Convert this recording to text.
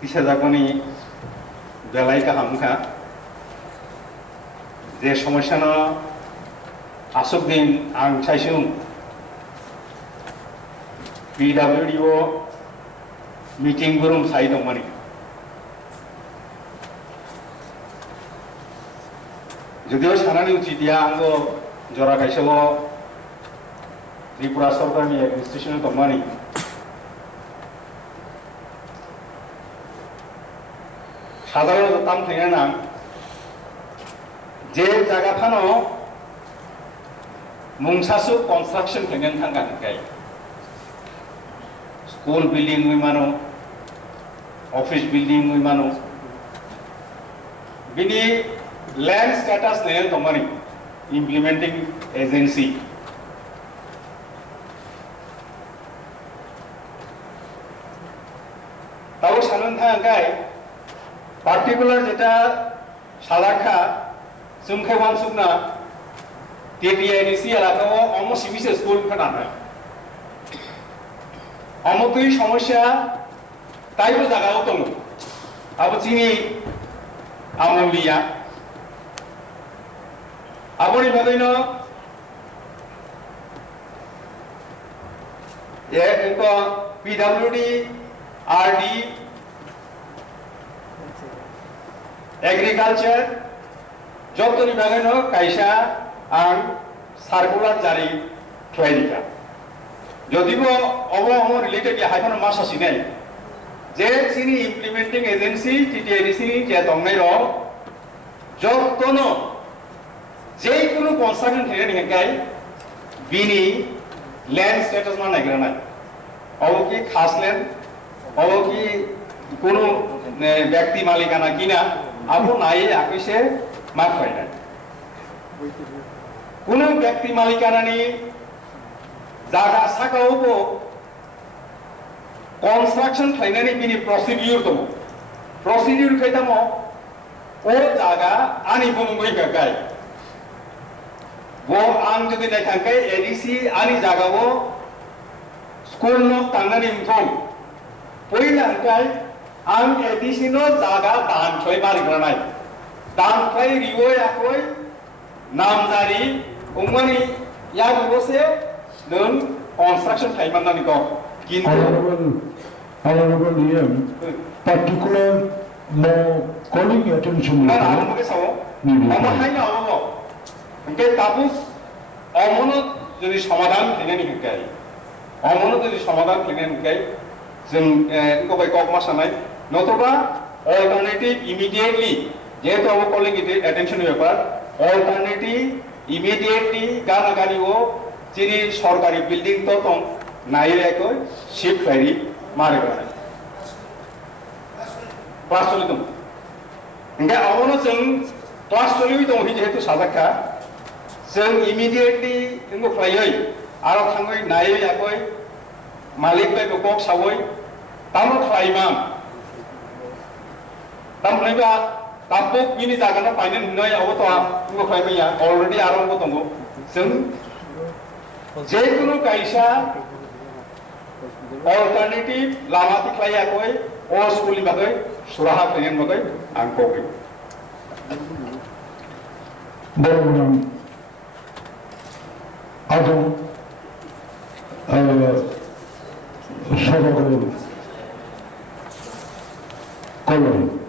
bisa jakoni belai kahamka je somosyana asok din ang saisung PWDO meeting room sai dongmani যদিও সানানি উচিত আঙ্গ জরা কাইসব Tripura সরকারনি administration দমানি সাধারণত তাম থেকে না যে জায়গা ফানো মুংসাসু কনস্ট্রাকশন থেকে থাকা গাই স্কুল বিল্ডিং মানো অফিস বিল্ডিং মানো বিনি land status nail tomani implementing agency tau sanan thangai particular jeta salakha sumkhe wansukna TDIDC এলাকাও অম সিবিসি স্কুল ফাটানো অমতই সমস্যা তাইবো জায়গাও দङ আবো চিনি Amlia aboni bagaino engko PWD RD agriculture jotoni bagaino kaisa ang circular jari khlaidika jodibo obo related ya haibano masa sinai je sini implementing agency TTIDC je tongnai ro jotono যে কোনো construction থেকে নিকাই বিনি land status মান নাগরা নাই of কি খাস land of কি কোনো ব্যক্তি মালিকানা কিনা আবো নাই আকিসে মাফ হয় না কোনো ব্যক্তি মালিকানা নি জায়গা সাকাওবো কনস্ট্রাকশন ফাইনানি বিনি প্রসিডিউর দম প্রসিডিউর খাইতামো ও জায়গা আনি বমগই গায় वो आं जदि नायखांखै एडीसी आनि जागावो स्कुल न तांनानि उमथं पयलांखाय आं एडीसी न जागा दानख्लाय मारिग्रानाय दानख्लाय रिवय आखय नामजारि उममानि यागोसे नों कन्स्ट्राक्शन थाइमाननानि ग Honorable EM, particular no calling attention. ना आमगे साव अम हाइना अबो ओंके ताबुस अमनो जदि समाधान थैनानि हिकाय अमनो जदि समाधान थैनानि हिकाय जों इनको बाय कक मासानाय नतोबा अल्टरनेटिव इमिडिएटली जेहेतु अब calling attention paper alternative immediately गाना गानिओ जिनि सरकारी बिल्डिं तो दं नायरेको शिफ्ट फायरि मारेगा क्लास चलि दं ओंके अमनो जों क्लास चलि दं जेहेतु साजाखा जों इमिडिएटली इंगो फ्लायै आरो थाङै नायै याखै मालिक बाय बकक सावै तामो फ्लायमान तामफ्लायबा ताबुक बिनि जागाना फाइनाल नुनाय अबतो इंगो फ्लायमैया अलरेडी आरंभ दङ जों जेकुनु कायसा अल्टरनेटिव लामा तिख्लायाखै अ स्कुलनि बागै सुराहा फैनायनि बागै आं कबै Boroburam Adam Sorogol Kolon